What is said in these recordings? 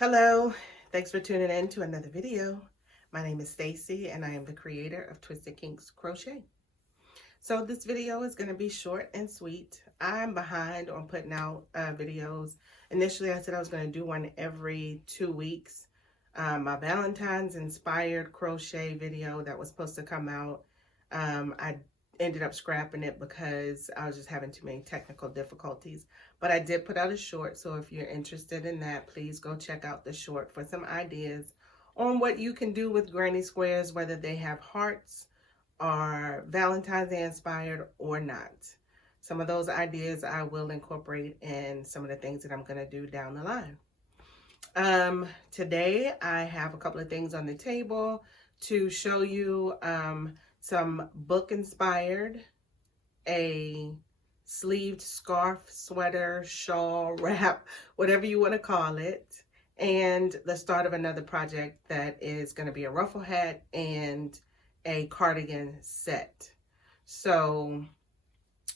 Hello, thanks for tuning in to another video. My name is Stacy and I am the creator of Twisted Kinks Crochet. So this video is going to be short and sweet. I'm behind on putting out videos. Initially I said I was going to do one every 2 weeks. My Valentine's inspired crochet video that was supposed to come out, I ended up scrapping it because I was just having too many technical difficulties. But I did put out a short, so if you're interested in that, please go check out the short for some ideas on what you can do with granny squares, whether they have hearts or Valentine's Day inspired or not. Some of those ideas I will incorporate in some of the things that I'm going to do down the line. Today I have a couple of things on the table to show you some book inspired, a sleeved scarf, sweater, shawl, wrap, whatever you want to call it, and the start of another project that is going to be a ruffle hat and a cardigan set. So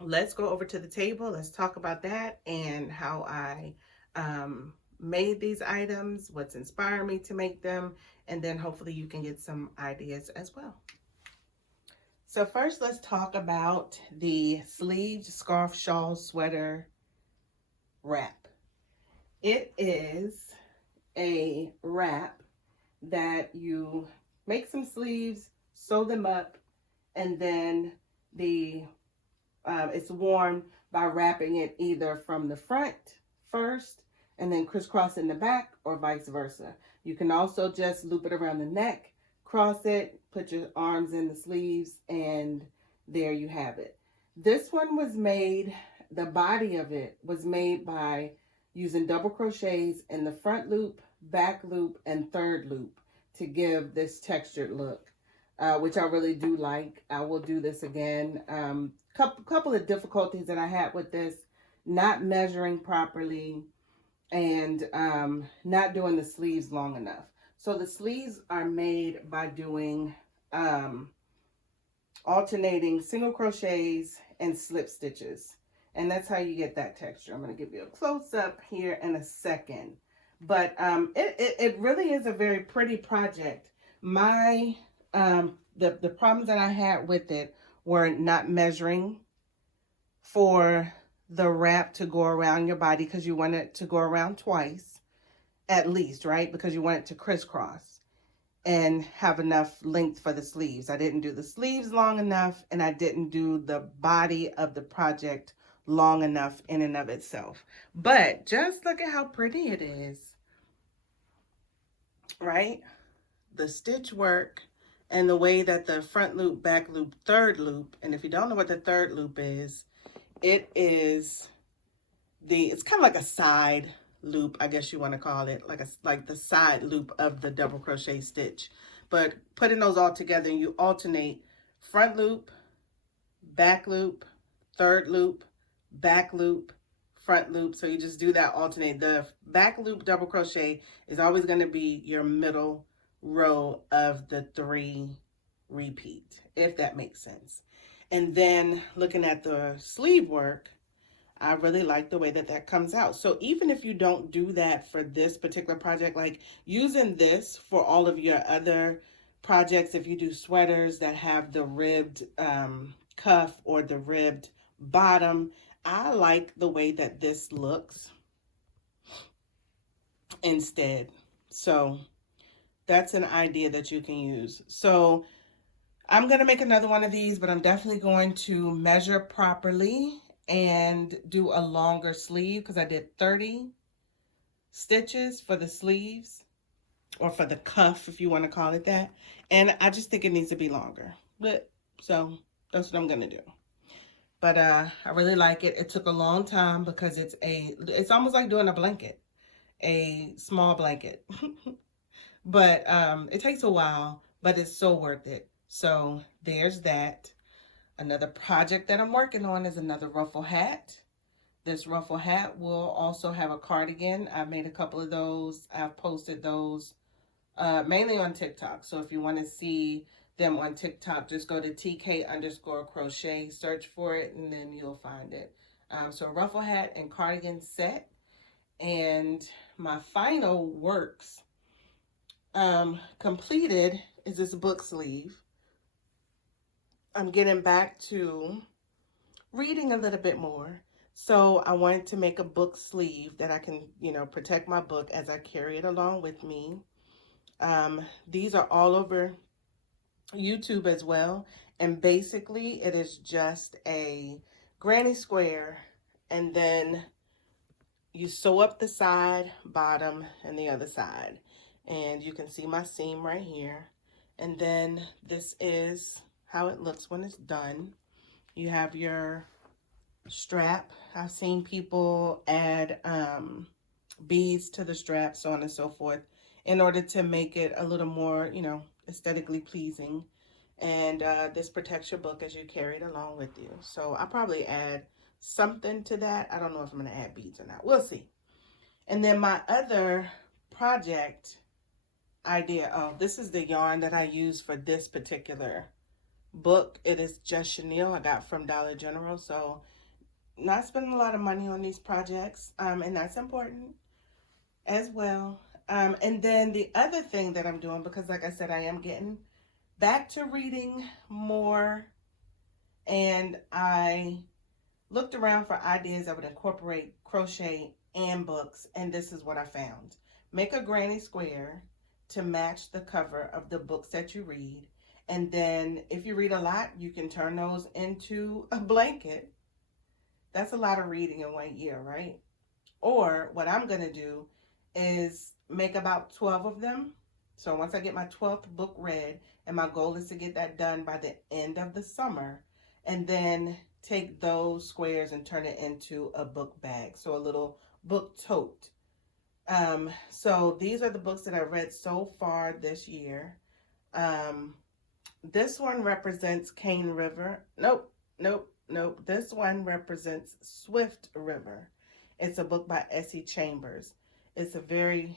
let's go over to the table. Let's talk about that and how I made these items, what's inspired me to make them, and then hopefully you can get some ideas as well. So first, let's talk about the sleeved scarf, shawl, sweater wrap. It is a wrap that you make some sleeves, sew them up, and then it's worn by wrapping it either from the front first and then crisscrossing the back, or vice versa. You can also just loop it around the neck, cross it, put your arms in the sleeves, and there you have it. This one was made, the body of it was made by using double crochets in the front loop, back loop, and third loop to give this textured look, which I really do like. I will do this again. Couple of difficulties that I had with this: not measuring properly and not doing the sleeves long enough. So the sleeves are made by doing alternating single crochets and slip stitches. And that's how you get that texture. I'm going to give you a close up here in a second. But it really is a very pretty project. My the problems that I had with it were not measuring for the wrap to go around your body, because you want it to go around twice at least, right? Because you want it to crisscross and have enough length for the sleeves. I didn't do the sleeves long enough, and I didn't do the body of the project long enough in and of itself. But just look at how pretty it is, right? The stitch work and the way that the front loop, back loop, third loop, and if you don't know what the third loop is, it is it's kind of like a side loop, I guess you want to call it, like the side loop of the double crochet stitch. But putting those all together, and you alternate front loop, back loop, third loop, back loop, front loop. So you just do that alternate. The back loop double crochet is always going to be your middle row of the 3 repeat, if that makes sense. And then looking at the sleeve work, I really like the way that that comes out. So even if you don't do that for this particular project, like using this for all of your other projects, if you do sweaters that have the ribbed cuff or the ribbed bottom, I like the way that this looks instead. So that's an idea that you can use. So I'm going to make another one of these, but I'm definitely going to measure properly and do a longer sleeve, because I did 30 stitches for the sleeves, or for the cuff, if you want to call it that. And I just think it needs to be longer. But so that's what I'm going to do. But I really like it. It took a long time because it's almost like doing a blanket, a small blanket. But it takes a while, but it's so worth it. So there's that. Another project that I'm working on is another ruffle hat. This ruffle hat will also have a cardigan. I've made a couple of those. I've posted those mainly on TikTok. So if you want to see them on TikTok, just go to TK_crochet, search for it, and then you'll find it. So ruffle hat and cardigan set. And my final works completed is this book sleeve. I'm getting back to reading a little bit more. So I wanted to make a book sleeve that I can, protect my book as I carry it along with me. These are all over YouTube as well. And basically, it is just a granny square, and then you sew up the side, bottom, and the other side. And you can see my seam right here. And then this is how it looks when it's done. You have your strap. I've seen people add beads to the strap, so on and so forth, in order to make it a little more, aesthetically pleasing. And this protects your book as you carry it along with you. So I'll probably add something to that. I don't know if I'm going to add beads or not. We'll see. And then my other project idea, this is the yarn that I use for this particular book. It is just chenille I got from Dollar General. So not spending a lot of money on these projects, and that's important as well. And then the other thing that I'm doing, because like I said, I am getting back to reading more, and I looked around for ideas that would incorporate crochet and books, and this is what I found. Make a granny square to match the cover of the books that you read, and then if you read a lot, you can turn those into a blanket. That's a lot of reading in 1 year, right? Or what I'm going to do is make about 12 of them. So once I get my 12th book read, and my goal is to get that done by the end of the summer, and then take those squares and turn it into a book bag, so a little book tote. So these are the books that I've read so far this year. This one represents Cane River. Nope. This one represents Swift River. It's a book by Essie Chambers. It's a very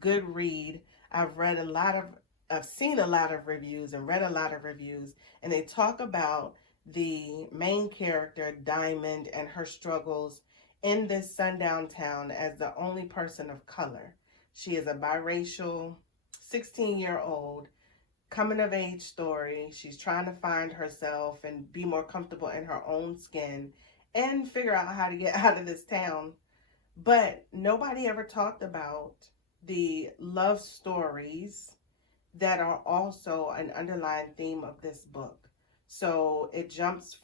good read. I've seen a lot of reviews and read a lot of reviews, and they talk about the main character, Diamond, and her struggles in this sundown town as the only person of color. She is a biracial, 16-year-old, coming of age story. She's trying to find herself and be more comfortable in her own skin and figure out how to get out of this town. But nobody ever talked about the love stories that are also an underlying theme of this book. So it jumps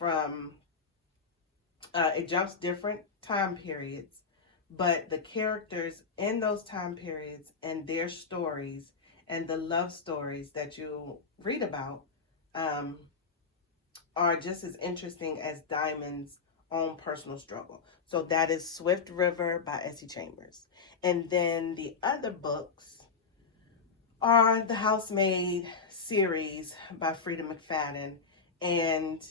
different time periods, but the characters in those time periods and their stories and the love stories that you read about are just as interesting as Diamond's own personal struggle. So that is Swift River by Essie Chambers. And then the other books are the Housemaid series by Frida McFadden. And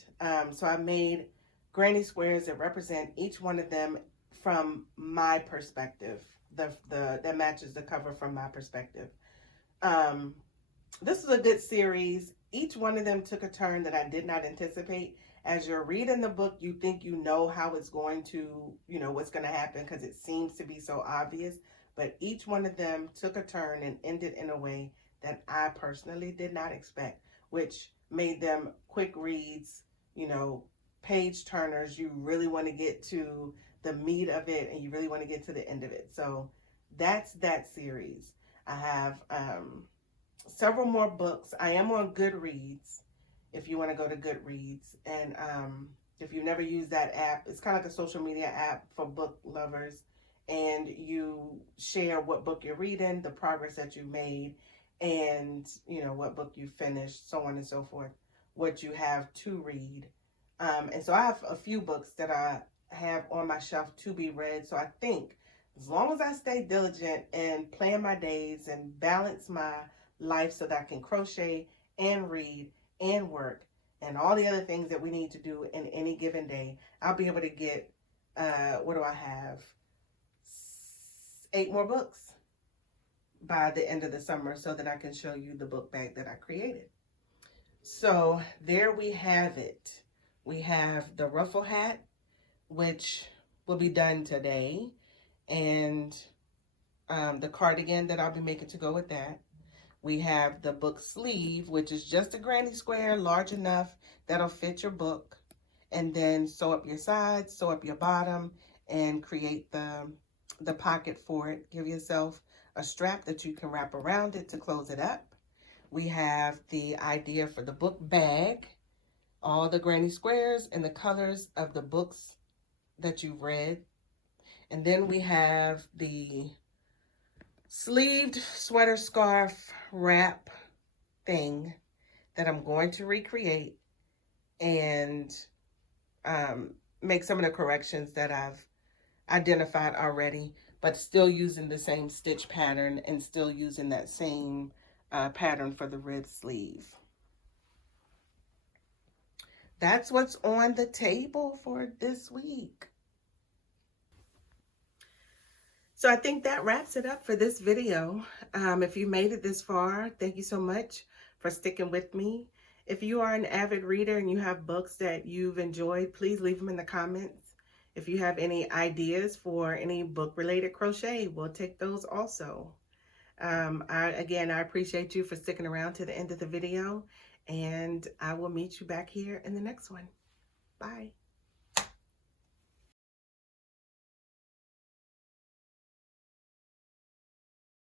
so I made granny squares that represent each one of them from my perspective, that matches the cover from my perspective. This is a good series. Each one of them took a turn that I did not anticipate. As you're reading the book, you think you know how it's going to, what's going to happen because it seems to be so obvious. But each one of them took a turn and ended in a way that I personally did not expect, which made them quick reads, page turners. You really want to get to the meat of it, and you really want to get to the end of it. So that's that series. I have several more books. I am on Goodreads, if you want to go to Goodreads. And if you've never used that app, it's kind of like a social media app for book lovers. And you share what book you're reading, the progress that you made, and what book you finished, so on and so forth, what you have to read. And so I have a few books that I have on my shelf to be read. So I think as long as I stay diligent and plan my days and balance my life so that I can crochet and read and work and all the other things that we need to do in any given day, I'll be able to get, what do I have? 8 more books by the end of the summer so that I can show you the book bag that I created. So there we have it. We have the ruffle hat, which will be done today. And the cardigan that I'll be making to go with that. We have the book sleeve, which is just a granny square, large enough that'll fit your book. And then sew up your sides, sew up your bottom, and create the pocket for it. Give yourself a strap that you can wrap around it to close it up. We have the idea for the book bag, all the granny squares and the colors of the books that you've read. And then we have the sleeved sweater scarf wrap thing that I'm going to recreate and make some of the corrections that I've identified already, but still using the same stitch pattern and still using that same pattern for the rib sleeve. That's what's on the table for this week. So I think that wraps it up for this video. If you made it this far, thank you so much for sticking with me. If you are an avid reader and you have books that you've enjoyed, please leave them in the comments. If you have any ideas for any book-related crochet, we'll take those also. Again, I appreciate you for sticking around to the end of the video, and I will meet you back here in the next one. Bye.